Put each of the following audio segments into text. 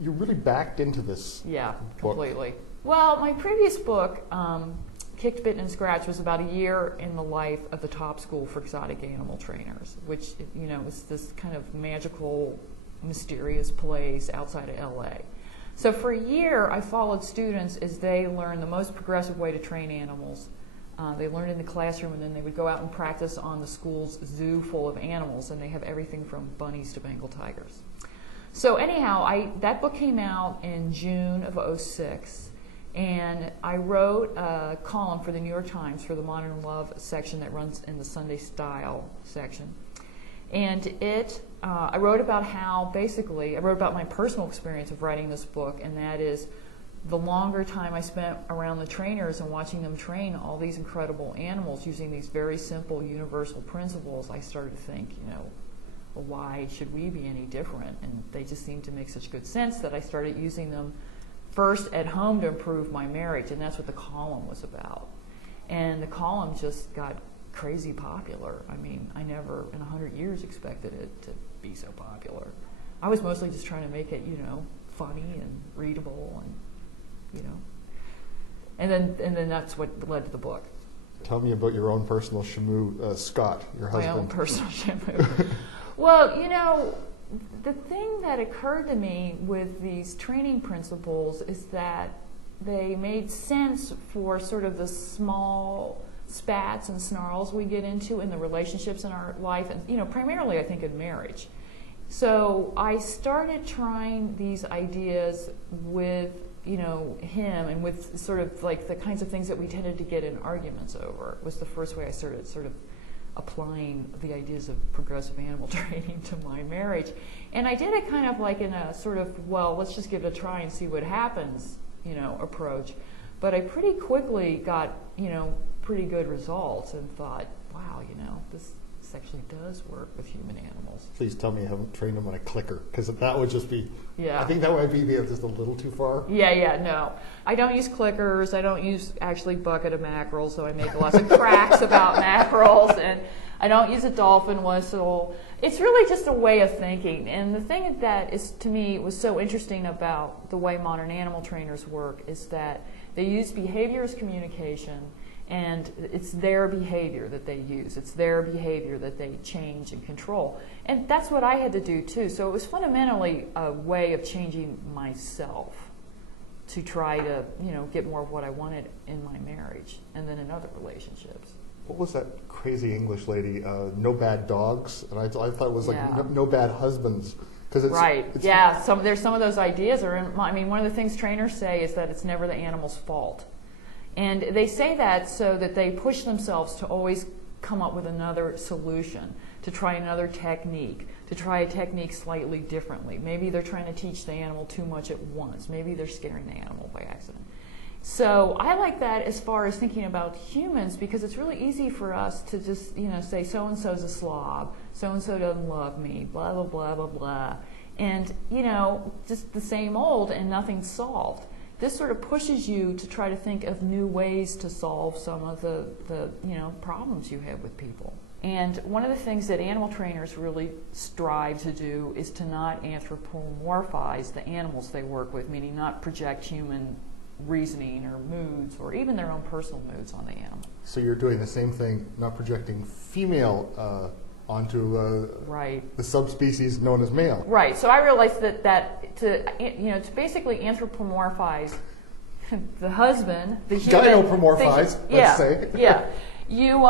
you really backed into this. Yeah, book. completely. Well, my previous book, Kicked, Bitten, and Scratched, was about a year in the life of the top school for exotic animal trainers, which, you know, is this kind of magical, mysterious place outside of LA. So for a year, I followed students as they learned the most progressive way to train animals. They learned in the classroom, and then they would go out and practice on the school's zoo full of animals, and they have everything from bunnies to Bengal tigers. So anyhow, that book came out in June of '06, and I wrote a column for the New York Times for the Modern Love section that runs in the Sunday Style section. And I wrote about how, basically, I wrote about my personal experience of writing this book, and that is the longer time I spent around the trainers and watching them train all these incredible animals using these very simple universal principles, I started to think, you know, well, why should we be any different? And they just seemed to make such good sense that I started using them first at home to improve my marriage, and that's what the column was about. And the column just got crazy popular. I mean, I never in 100 years expected it to be so popular. I was mostly just trying to make it, you know, funny and readable, and you know, and then that's what led to the book. Tell me about your own personal Shamu, Scott, your husband. My own personal Shamu. Well, you know, the thing that occurred to me with these training principles is that they made sense for sort of the small spats and snarls we get into in the relationships in our life, and, you know, primarily I think in marriage. So I started trying these ideas with, you know, him, and with sort of like the kinds of things that we tended to get in arguments over. Was the first way I started sort of applying the ideas of progressive animal training to my marriage. And I did it kind of like in a sort of, well, let's just give it a try and see what happens, you know, approach. But I pretty quickly got, you know, pretty good results and thought, wow, you know, this actually does work with human animals. Please tell me you haven't trained them on a clicker, because that would just be, yeah. I think that would be just a little too far. Yeah, no. I don't use clickers. I don't use actually bucket of mackerel, so I make lots of cracks about mackerels, and I don't use a dolphin whistle. It's really just a way of thinking. And the thing that is, to me, was so interesting about the way modern animal trainers work is that they use behavior as communication, and it's their behavior that they use. It's their behavior that they change and control. And that's what I had to do too. So it was fundamentally a way of changing myself to try to, you know, get more of what I wanted in my marriage and then in other relationships. What was that crazy English lady? No bad dogs, and I thought it was like Yeah. no bad husbands. It's, right. Yeah. There's some of those ideas are in. I mean, one of the things trainers say is that it's never the animal's fault. And they say that so that they push themselves to always come up with another solution, to try another technique, to try a technique slightly differently. Maybe they're trying to teach the animal too much at once. Maybe they're scaring the animal by accident. So I like that as far as thinking about humans, because it's really easy for us to just, you know, say so-and-so's a slob, so-and-so doesn't love me, blah, blah, blah, blah, blah. And, you know, just the same old and nothing's solved. This sort of pushes you to try to think of new ways to solve some of the you know, problems you have with people. And one of the things that animal trainers really strive to do is to not anthropomorphize the animals they work with, meaning not project human reasoning or moods or even their own personal moods on the animal. So you're doing the same thing, not projecting female onto right. the subspecies known as male. Right. So I realized that to basically anthropomorphize the husband, the human, gynomorphize, let's say. Yeah. You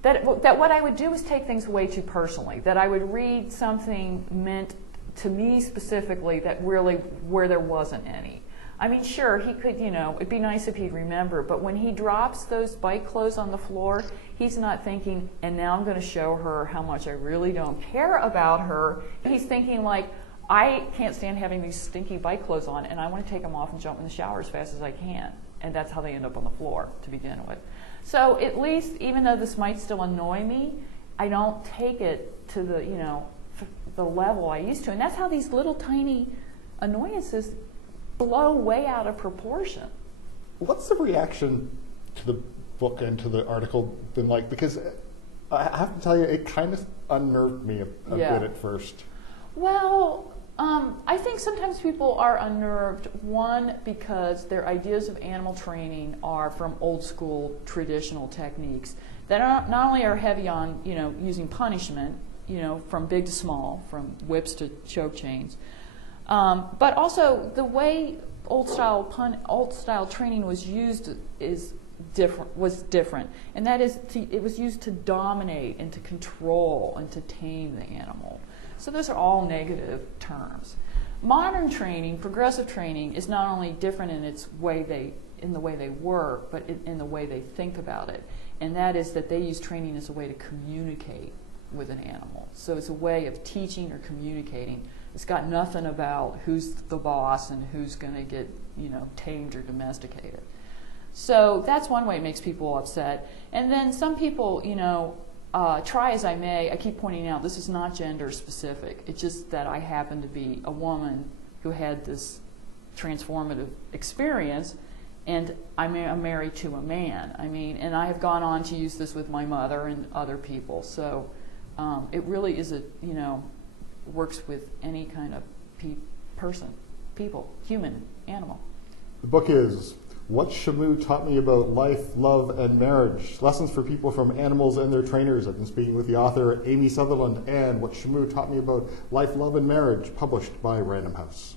that what I would do is take things way too personally. That I would read something meant to me specifically that really where there wasn't any. I mean, sure, he could, you know, it'd be nice if he'd remember, but when he drops those bike clothes on the floor, he's not thinking, and now I'm going to show her how much I really don't care about her. He's thinking like, I can't stand having these stinky bike clothes on, and I want to take them off and jump in the shower as fast as I can. And that's how they end up on the floor to begin with. So at least, even though this might still annoy me, I don't take it to the, you know, the level I used to. And that's how these little tiny annoyances blow way out of proportion. What's the reaction to the book and to the article been like? Because I have to tell you, it kind of unnerved me a bit at first. Well, I think sometimes people are unnerved, one, because their ideas of animal training are from old school traditional techniques that are, not only are heavy on, using punishment, from big to small, from whips to choke chains, but also the way old style training was used was different, and that is it was used to dominate and to control and to tame the animal. So those are all negative terms. Modern training, progressive training, is not only different in the way they work, but in the way they think about it. And that is that they use training as a way to communicate with an animal. So it's a way of teaching or communicating. It's got nothing about who's the boss and who's going to get, tamed or domesticated. So that's one way it makes people upset. And then some people, try as I may, I keep pointing out this is not gender specific. It's just that I happen to be a woman who had this transformative experience, and I'm married to a man. And I have gone on to use this with my mother and other people. So it really is works with any kind of person, people, human, animal. The book is What Shamu Taught Me About Life, Love, and Marriage. Lessons for People from Animals and Their Trainers. I've been speaking with the author, Amy Sutherland, and What Shamu Taught Me About Life, Love, and Marriage, published by Random House.